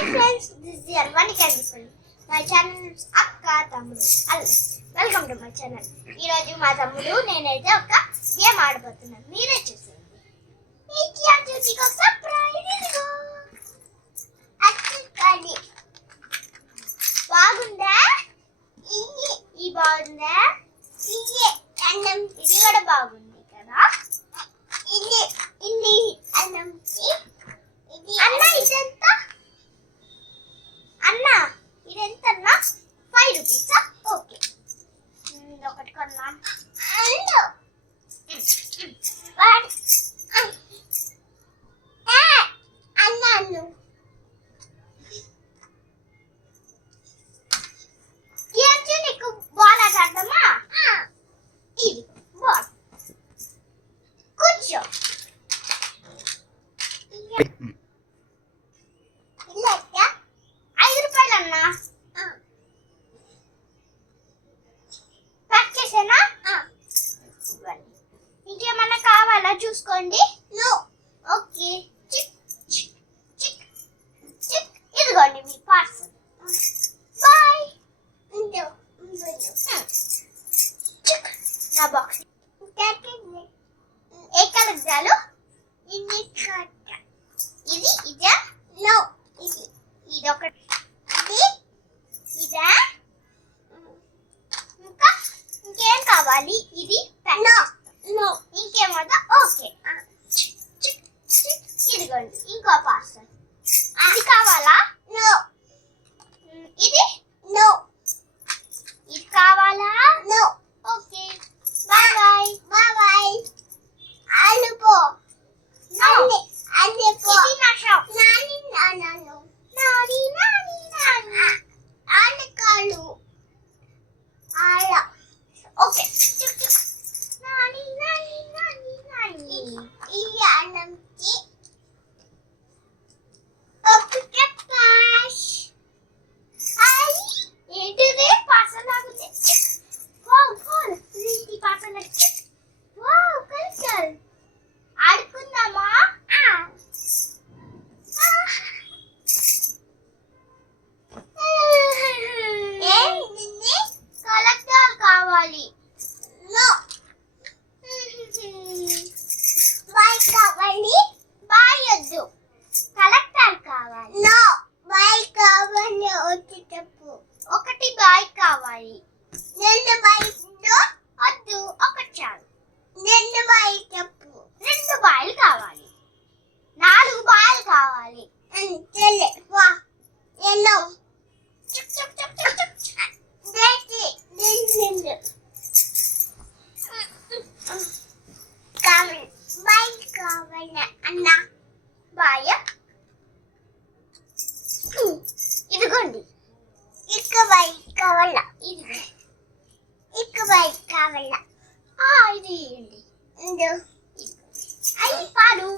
Hi friends, this is your one friend. My channel is Akka Tammudu. Welcome to my channel. ఈ రోజు మా తమ్ముడు నేనైతే ఒక గేమ్ ఆడబోతున్నాను. మీరే చూసేయండి. మీకు యాక్చువల్లీ ఒక సర్ప్రైజ్ ఇదిగో. అచ్చకాలి. బాగుందా? ఈ బాగుందా? అన్నం ఇది కూడా బాగుంది కదా? ఇది అన్నం ఇది అన్న ఇదెంత? అన్న ఇదెంతన్నా? 5 రూపీసా? ఓకే. ఒకటి కొన్నాం. అన్నాను ఏంటి నీకు బాల్ ఆడదామా? ఇది బాల్ కూర్చో. ఇలా 5 రూపాయలు అన్నా. ప్యాక్ చేసేనా? ఇంకేమన్నా కావాలా చూసుకోండి. No okay. ఇదిగోండి మీ పార్సల్. బాయ్. నా బాక్స్ ఏ కలర్ చాలు? ఇది ఇదా? నో ఇది ఇదొకటి. ఇదా? ఇంకా ఇంకేం కావాలి? ఇది నో ఇంకేమదా? ఓకే. ఇదిగోండి ఇంకో పార్సల్. ఇది కావాలా? నో. ఇది నో. ఇది కావాలా? No. Okay bye bye. Bye. అల్లుపో. అల్లుపో. ఇది నా షాప్. నాని ఆలకాలు ఆల. ఓకే. నాని ఇది అన్నంకి ఓకే క్యాష్. ఏంటిది పార్సల్ ఆగుతే? వావ్ ఇది పార్సల్. వావ్ కల్చర్ ఆడుకుందామా? కలెక్టర్ కావాలి. నో. బాయ్ కావాలి. బాయ్ వద్దు. కలెక్టర్ కావాలి. నో బాయ్ కావాలి. వచ్చి చెప్పు. ఒకటి బాయ్ కావాలి. 2 బాయ్ వద్దు. ఒకటి చాలు. 2 బాయ్ చెప్పు. 2 బాయలు కావాలి. 4 బాయలు కావాలి. చెల్లె వా ఎన్నో చుక్ చుక్ చుక్ చుక్ చుక్ దేకి నిన్ను కావాలి. బాయ్ కావాలి అన్న. బాయ్ ఇదిగోండి. ఇక్క బాయ్ కావాలా? ఇది ఇక్క బాయ్ కావాలా? ఇది ఇవ్వండి. అయ్యి పాలు.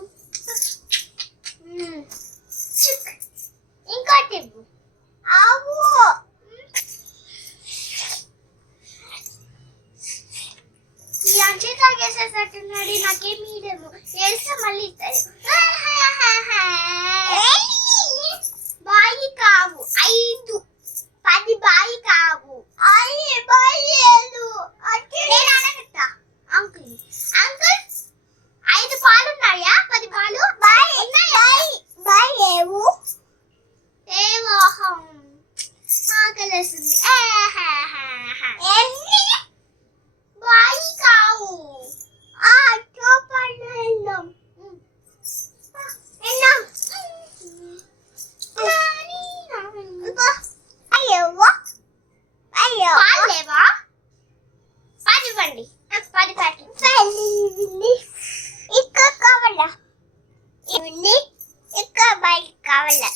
ఇంకోటి ఇవ్వు. ఆవు ఈ అంచె తాగేసేటట్టున్నాడు. నాకేం మీరేమో ఏడిస్తే మళ్ళీ బాయి కావు. 5 10 బాయి కావు. అంకుల్ 5 పాలు ఉన్నాయా? 10 పాలు లేవు. ఏమోహం ఆకలేస్తుంది. బాయి కావు. లేవా? 10 ఇవ్వండి. 10 ప్యాకెట్. ఇక్క కావాలా? ఇవ్వండి. ఇక్క బాయ్ కావాలా?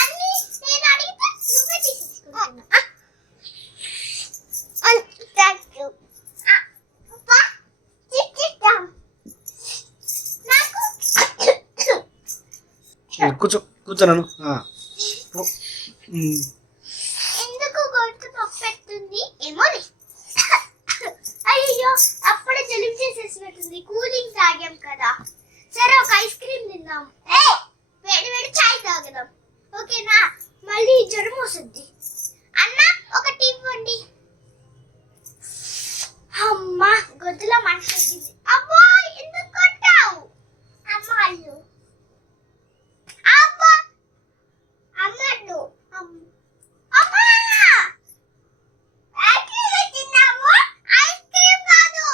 అన్ని నేను అడిగితే నువ్వే తీసుకుంటున్నా. కూర్చోను. ఎందుకు గొంతు నొప్పెడుతుంది ఏమో. అయ్యో అప్పుడే జలుబు చేసేసినట్టుంది. కూలింగ్ తాగాం కదా. సరే ఒక ఐస్ క్రీమ్ వస్తుంది. అన్న ఒకటి ఇవ్వండి. అమ్మా గొద్దులో మంటది. అబ్బా ఎందుకు కొట్టావు? అమ్మ అల్లు అబ్బా అమ్మడు అమ్మా ఐస్ క్రీమ్ తిన్నావు. ఐస్ క్రీమ్ కాదు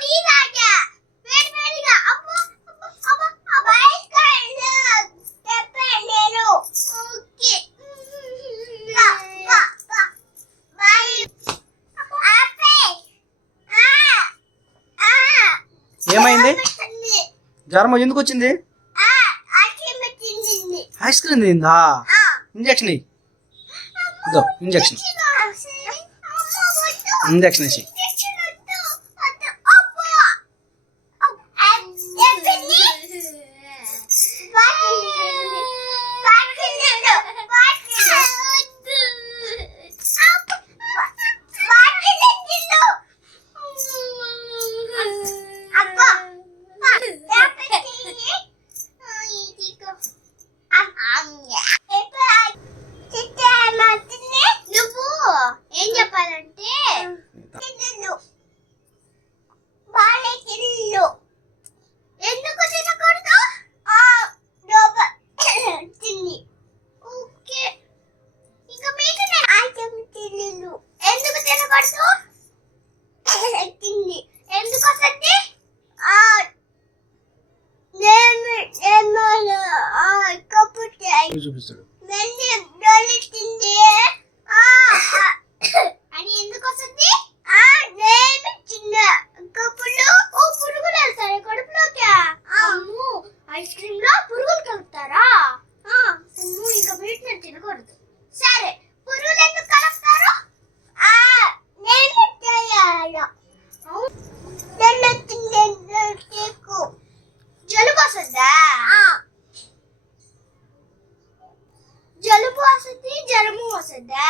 టీ తాగా వేడి వేడిగా. అబ్బా అబ్బా అబ్బా ఐస్ క్రీమ్ చెప్పాను నేను. ఓకే ఏమైంది? జ్వరం ఎందుకు వచ్చింది? ఐస్ క్రీమ్ తిందా? ఇంజక్షన్ ఇదో ఇంజక్షన్ ఇంజక్షన్ వేసి నువ్వు ఏం చెప్పాలంటే ఎందుకు తినకూడదు? తిని ఓకే. ఇంకా మీకు తిన్ను ఎందుకు తినకూడదు? తిండి ఎందుకు వస్తుంది? చూపిస్తాడు అని ఎందుకు వస్తుంది? చిన్న కప్పులు పురుగులు వెళ్తాయి కడుపులోకి. అమ్ము ఐస్ క్రీమ్ లో పురుగులు కలుపుతారా? అమ్ము ఇంకా వీటిని నేను తినకూడదు. సరే పురుగులు ఎందుకు కలుపుతారు? జలుబు వస్తుందా? జలుబు వస్తుంది జ్వరము వస్తుందా?